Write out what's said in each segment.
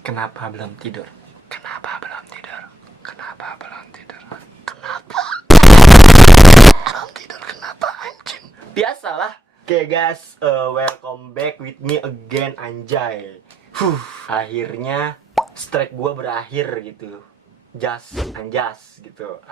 Kenapa belum tidur? Kenapa belum tidur? Kenapa belum tidur? Kenapa belum tidur? Kenapa anjing? Biasalah. Oke guys, welcome back with me again anjay. Akhirnya strike gue berakhir gitu. Anjas gitu.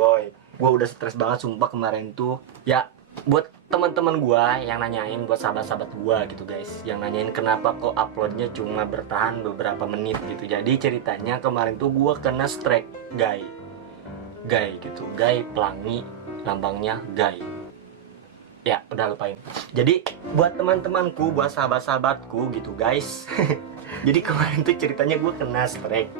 Boy. Gue udah stres banget sumpah kemarin tuh. Ya, buat teman-teman gue yang nanyain, buat sahabat-sahabat gue gitu guys, yang nanyain kenapa kok uploadnya cuma bertahan beberapa menit gitu. Jadi ceritanya kemarin tuh gue kena strike guy gitu, guy pelangi, lambangnya guy. Ya udah lupain. Jadi buat teman-temanku, buat sahabat-sahabatku gitu guys. Jadi kemarin tuh ceritanya gue kena strike.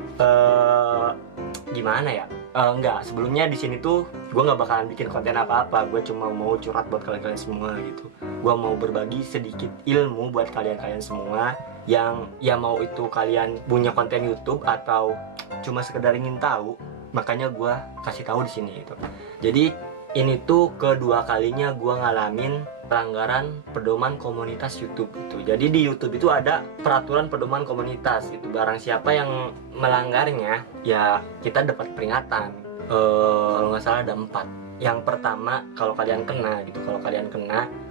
Gimana ya? Enggak, sebelumnya di sini tuh gue nggak bakalan bikin konten apa-apa. Gue cuma mau curhat buat kalian-kalian semua gitu. Gue mau berbagi sedikit ilmu buat kalian-kalian semua yang ya mau itu kalian punya konten YouTube atau cuma sekedar ingin tahu. Makanya gue kasih tahu di sini itu. Jadi ini tuh kedua kalinya gue ngalamin pelanggaran pedoman komunitas YouTube gitu. Jadi di YouTube itu ada peraturan pedoman komunitas gitu. Barang siapa yang melanggarnya, ya kita dapat peringatan. Kalau nggak salah ada 4. Yang pertama, kalau kalian kena gitu,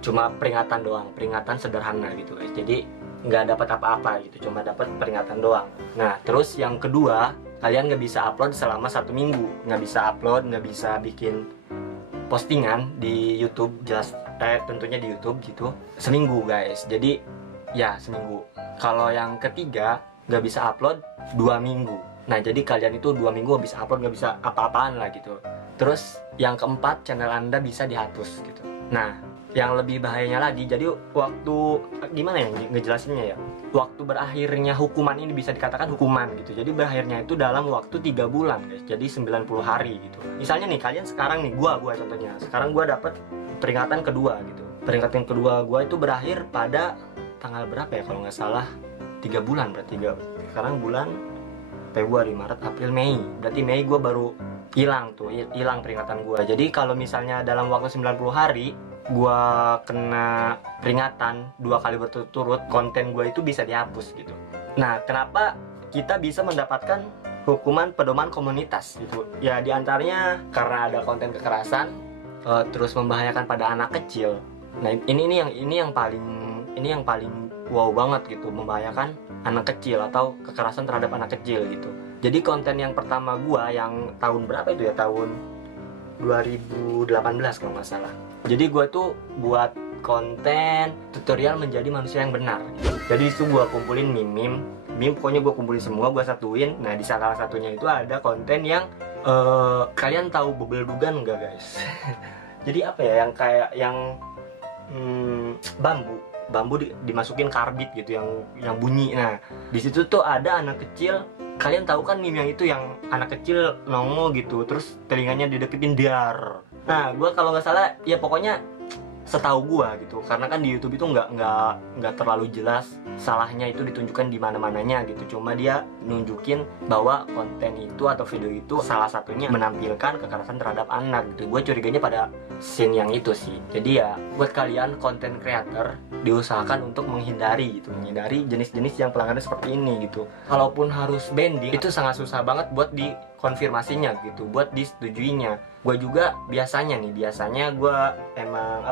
cuma peringatan doang, peringatan sederhana gitu guys. Jadi nggak dapat apa-apa gitu, cuma dapat peringatan doang. Nah, terus yang kedua, kalian nggak bisa upload selama 1 minggu, nggak bisa upload, nggak bisa bikin postingan di YouTube, tentunya di YouTube gitu, seminggu guys. Jadi ya seminggu. Kalau yang ketiga nggak bisa upload 2 minggu. Nah jadi kalian itu 2 minggu nggak bisa upload, nggak bisa apa-apaan lah gitu. Terus yang keempat, channel anda bisa dihapus gitu. Nah yang lebih bahayanya lagi, jadi waktu gimana ya ngejelasinnya ya, waktu berakhirnya hukuman ini bisa dikatakan hukuman gitu. Jadi berakhirnya itu dalam waktu 3 bulan guys. Jadi 90 hari gitu. Misalnya nih kalian sekarang nih, gua contohnya, sekarang gua dapet peringatan kedua gitu. Peringatan kedua gua itu berakhir pada tanggal berapa ya kalau nggak salah, 3 bulan berarti. Sekarang bulan Februari, Maret, April, Mei. Berarti Mei gua baru hilang peringatan gua. Jadi kalau misalnya dalam waktu 90 hari gua kena peringatan 2 kali berturut-turut, konten gua itu bisa dihapus gitu. Nah, kenapa kita bisa mendapatkan hukuman pedoman komunitas gitu? Ya diantaranya karena ada konten kekerasan, terus membahayakan pada anak kecil. Nah, ini yang paling wow banget gitu, membahayakan anak kecil atau kekerasan terhadap anak kecil gitu. Jadi konten yang pertama gua yang tahun berapa itu ya? Tahun 2018 kalau nggak salah. Jadi gue tuh buat konten tutorial menjadi manusia yang benar. Jadi itu gue kumpulin meme, pokoknya gue kumpulin semua, gue satuin. Nah di salah satunya itu ada konten yang kalian tahu bubble dugan nggak guys? Jadi apa ya, yang kayak bambu dimasukin karbit gitu, yang bunyi. Nah di situ tuh ada anak kecil. Kalian tahu kan meme yang itu, yang anak kecil nongol gitu, terus telinganya dideketin dar. Nah, gue kalau nggak salah, ya pokoknya setahu gue gitu, karena kan di YouTube itu nggak terlalu jelas salahnya itu ditunjukkan di mana-mananya gitu. Cuma dia nunjukin bahwa konten itu atau video itu salah satunya menampilkan kekerasan terhadap anak gitu. Gue curiganya pada scene yang itu sih. Jadi ya buat kalian content creator, diusahakan untuk menghindari jenis-jenis yang pelanggaran seperti ini gitu. Kalaupun harus bending, itu sangat susah banget buat dikonfirmasinya gitu, buat disetujuinya. Gue juga biasanya gue emang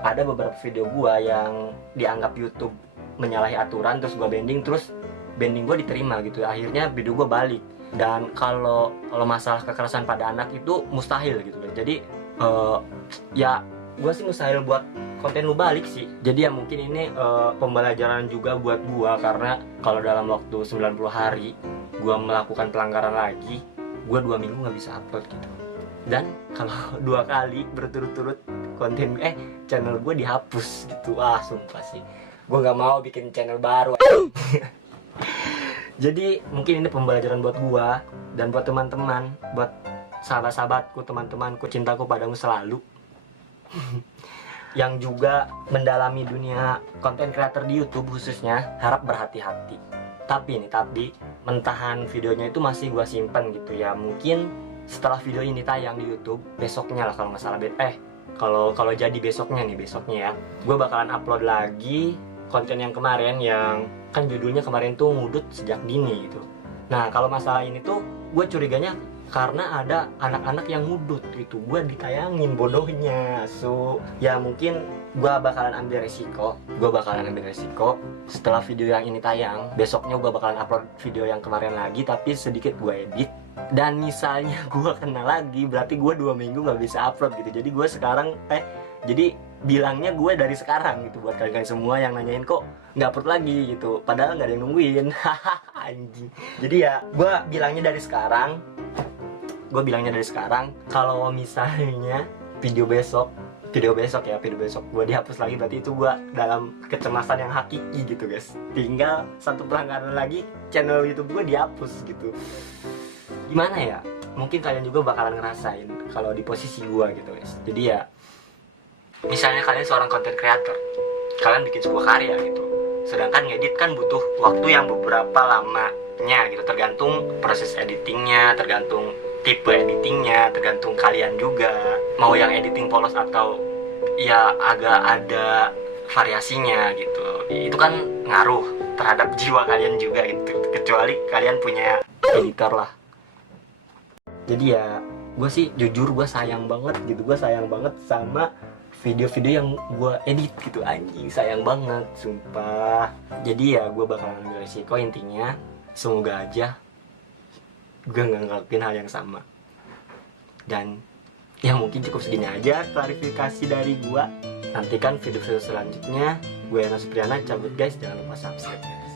ada beberapa video gue yang dianggap YouTube menyalahi aturan, terus gue bending, terus bending gue diterima gitu. Akhirnya video gue balik. Dan kalau masalah kekerasan pada anak itu mustahil gitu. Jadi ya gue sih mustahil buat konten lu balik sih. Jadi ya mungkin ini pembelajaran juga buat gue, karena kalau dalam waktu 90 hari gue melakukan pelanggaran lagi, gue 2 minggu nggak bisa upload gitu. Dan kalau 2 kali berturut-turut konten channel gue dihapus gitu, sumpah sih gue nggak mau bikin channel baru. Jadi mungkin ini pembelajaran buat gue dan buat teman-teman, buat sahabat-sahabatku, teman-temanku, cintaku padamu selalu. Yang juga mendalami dunia konten creator di YouTube khususnya, harap berhati-hati. Tapi mentahan videonya itu masih gue simpen gitu ya. Mungkin setelah video ini tayang di YouTube, besoknya lah kalau nggak salah, kalau jadi besoknya ya, gue bakalan upload lagi konten yang kemarin yang kan judulnya kemarin tuh ngudut sejak dini gitu. Nah kalau masalah ini tuh gue curiganya karena ada anak-anak yang ngudut gitu, gue ditayangin, bodohnya. So ya mungkin gue bakalan ambil resiko setelah video yang ini tayang, besoknya gue bakalan upload video yang kemarin lagi, tapi sedikit gue edit. Dan misalnya gue kena lagi, berarti gue 2 minggu gak bisa upload gitu. Jadi gue sekarang jadi bilangnya gue dari sekarang gitu, buat kalian semua yang nanyain kok nggak upload lagi gitu, padahal nggak ada yang nungguin. Anjing. Jadi ya gue bilangnya dari sekarang, kalau misalnya video besok gue dihapus lagi, berarti itu gue dalam kecemasan yang hakiki gitu guys. Tinggal 1 pelanggaran lagi channel YouTube gue dihapus gitu. Gimana ya, mungkin kalian juga bakalan ngerasain kalau di posisi gue gitu guys. Jadi ya misalnya kalian seorang content creator, kalian bikin sebuah karya gitu, sedangkan ngedit kan butuh waktu yang beberapa lamanya gitu, tergantung proses editingnya, tergantung tipe editingnya, tergantung kalian juga mau yang editing polos atau ya agak ada variasinya gitu. Itu kan ngaruh terhadap jiwa kalian juga gitu, kecuali kalian punya editor lah. Jadi ya gue sih jujur gue sayang banget sama video-video yang gue edit gitu, anjing sayang banget sumpah. Jadi ya gue bakalan ambil resiko, intinya semoga aja gue gak ngelakuin hal yang sama. Dan ya mungkin cukup segini aja klarifikasi dari gue. Nantikan video-video selanjutnya. Gue Yana Supriyana cabut guys, jangan lupa subscribe guys.